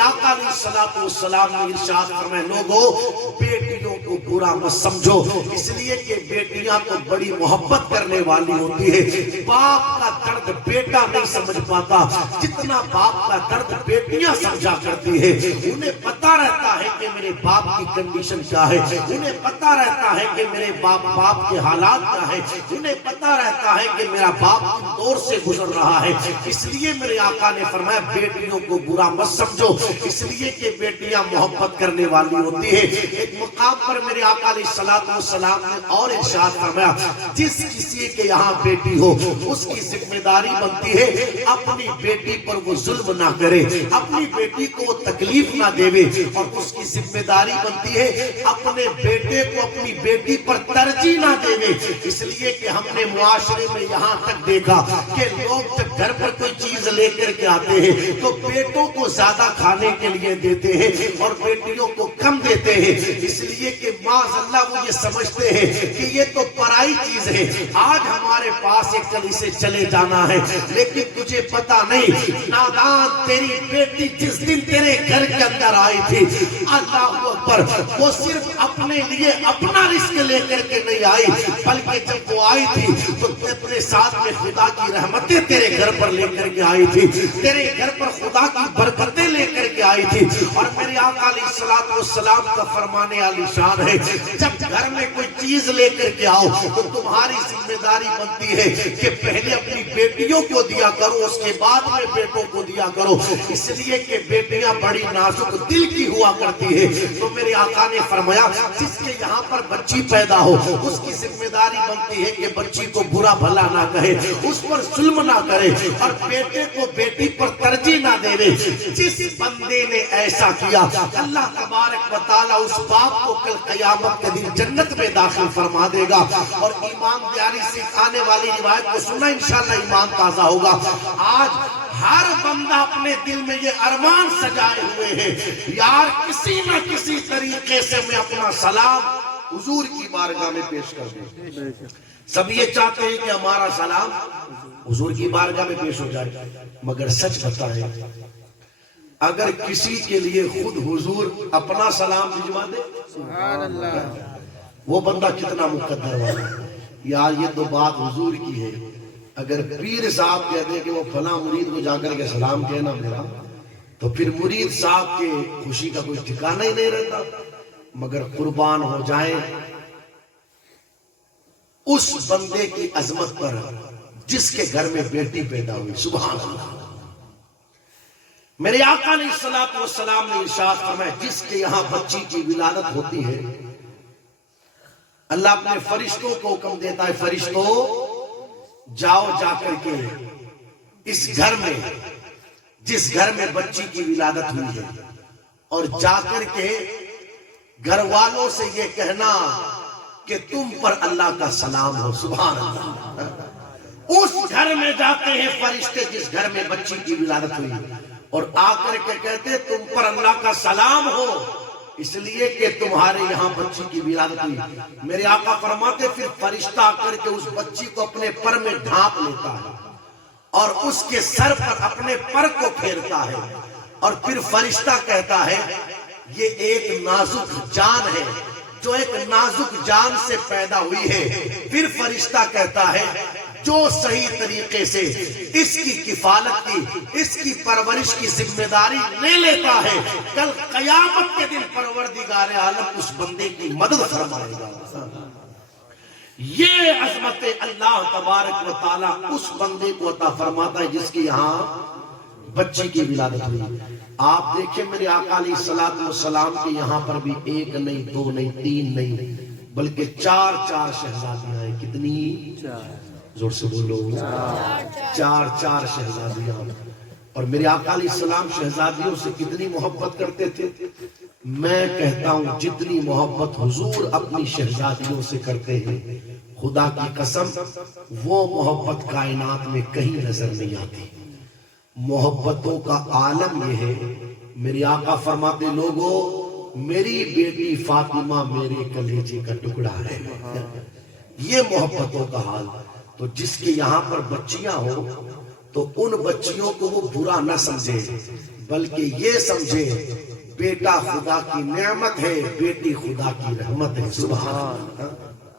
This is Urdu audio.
آقا علیہ الصلوۃ والسلام نے ارشاد فرمایا لوگوں بیٹیوں کو برا مت سمجھو، اس لیے کہ بیٹیاں تو بڑی محبت کرنے والی ہوتی ہے۔ باپ کا درد بیٹا نہیں سمجھ پاتا جتنا باپ کا درد بیٹیاں سمجھا کرتی ہے۔ انہیں پتا رہتا ہے کہ میرے باپ کی کنڈیشن کیا ہے، انہیں پتا رہتا ہے کہ میرے باپ کے حالات کیا ہے، انہیں پتا رہتا ہے کہ میرا باپ کس دور سے گزر رہا ہے۔ اس لیے میرے آقا نے فرمایا بیٹیوں کو برا مت سمجھو، اس لیے کہ بیٹیاں محبت کرنے والی ہوتی ہے۔ ایک مقام پر میرے آقا علیہ الصلوۃ والسلام نے اور ارشاد فرمایا جس کسی کے یہاں بیٹی ہو اس کی ذمہ داری بنتی ہے اپنی بیٹی پر وہ ظلم نہ کرے، اپنی بیٹی کو وہ تکلیف نہ دے، اور اس کی ذمہ داری بنتی ہے اپنے بیٹے کو اپنی بیٹی پر ترجیح نہ دے۔ اس لیے کہ ہم نے معاشرے میں یہاں تک دیکھا کہ لوگ جب گھر پر کوئی چیز لے کر کے آتے ہیں تو بیٹوں کو زیادہ کھانے کے لیے دیتے ہیں اور بیٹیوں کو کم دیتے ہیں، اس لیے کہ معاذ اللہ وہ یہ سمجھتے ہیں کہ یہ تو پرائی چیز ہے، آج ہمارے پاس ایک کل اسے چلے جانا ہے۔ لیکن تجھے پتا نہیں نادان تیری بیٹی جس دن تیرے گھر کے اندر آئی تھی اللہ اکبر وہ صرف اپنے لیے اپنا رزق لے کر کے نہیں آئی، بلکہ جب وہ آئی تھی تو اپنے ساتھ میں خدا کی رحمتیں تیرے گھر پر لے کر کے آئی تھی، تیرے گھر پر خدا کی برکتیں لے کر کے آئی تھی۔ اور میرے آقا علیہ الصلوۃ والسلام کا فرمانے عالی شان ہے جب گھر میں کوئی چیز لے کر کے آؤ تو تمہاری ذمہ داری بنتی ہے کہ پہلے اپنی بیٹیوں کو دیا کرو اس کے بعد میں بیٹوں کو دیا کرو، اس لیے کہ بیٹیاں بڑی نازک دل کی ہوا کرتی ہے۔ تو میرے آقا نے فرمایا جس کے یہاں پر بچی پیدا ہو اس کی ذمہ داری بنتی ہے کہ بچی کو برا بھلا نہ کہے، اس پر ظلم نہ کرے اور بیٹے کو بیٹی پر ترجیح نہ دے۔ جس بندے نے ایسا کیا اللہ تبارک و تعالی اس باپ کو کل قیامت کے دن جنت میں داخل فرما دے گا۔ اور ایمان دیاری سے آنے والی روایت کو سننا انشاءاللہ ایمان تازہ ہوگا۔ آج ہر بندہ اپنے دل میں یہ ارمان سجائے ہوئے ہے یار کسی نہ کسی طریقے سے میں اپنا سلام حضور کی بارگاہ میں پیش کر دوں۔ سب یہ چاہتے ہیں کہ ہمارا سلام حضور کی بارگاہ میں پیش ہو جائے، مگر سچ بتائیں اگر کسی کے لیے خود حضور اپنا سلام بھجوا دے سبحان اللہ وہ بندہ کتنا مقدر والا ہے۔ یار یہ تو بات حضور کی ہے، اگر پیر صاحب کہتے ہیں کہ وہ فلاں مرید کو جا کر کے سلام کہنا میرا تو پھر مرید صاحب کے خوشی کا کوئی ٹھکانہ ہی نہیں رہتا۔ مگر قربان ہو جائیں اس بندے کی عظمت پر جس کے گھر میں بیٹی پیدا ہوئی سبحان اللہ۔ میرے آقا علیہ الصلوۃ والسلام نے ارشاد فرمایا جس کے یہاں بچی کی ولادت ہوتی ہے اللہ اپنے فرشتوں کو حکم دیتا ہے فرشتوں جاؤ جا کر کے اس گھر میں جس گھر میں بچی کی ولادت ہوئی ہے اور جا کر کے گھر والوں سے یہ کہنا کہ تم پر اللہ کا سلام ہو سبحان اللہ۔ اس گھر میں جاتے ہیں فرشتے جس گھر میں بچی کی ولادت ہوئی اور آ کر کے کہتے تم پر اللہ کا سلام ہو اس لیے کہ تمہارے یہاں بچی کی ولادت ہوئی۔ میرے آقا فرماتے پھر فرشتہ آ کر کے اس بچی کو اپنے پر میں ڈھانپ لیتا ہے اور اس کے سر پر اپنے پر کو پھیرتا ہے اور پھر فرشتہ کہتا ہے یہ ایک نازک جان ہے جو ایک نازک جان سے پیدا ہوئی ہے۔ پھر فرشتہ کہتا ہے جو صحیح طریقے سے اس کی کفالت کی اس کی پرورش کی ذمہ داری لے لیتا ہے کل قیامت کے دن پروردگار عالم اس بندے کی مدد فرمائے گا۔ یہ عظمت اللہ تبارک و تعالی اس بندے کو عطا فرماتا ہے جس کی یہاں بچی کی ولادت ہوئی۔ آپ دیکھیں میرے آقا علیہ الصلوۃ والسلام کے یہاں پر بھی ایک نہیں دو نہیں تین نہیں بلکہ چار شہزادیاں ہیں۔ کتنی؟ زور سے بولو چار شہزادیاں۔ اور میرے آقا علیہ السلام شہزادیوں سے کتنی محبت کرتے تھے؟ میں کہتا ہوں جتنی محبت حضور اپنی شہزادیوں سے کرتے ہیں خدا کی قسم وہ محبت کائنات میں کہیں نظر نہیں آتی۔ محبتوں کا عالم یہ ہے میرے آقا فرماتے لوگوں میری بیٹی فاطمہ میرے کلیجے کا ٹکڑا ہے۔ یہ محبتوں کا حال۔ تو جس کے یہاں پر بچیاں ہو تو ان بچیوں کو وہ برا نہ سمجھے بلکہ یہ سمجھے بیٹا خدا کی نعمت ہے، بیٹی خدا کی رحمت ہے. سبحان اللہ.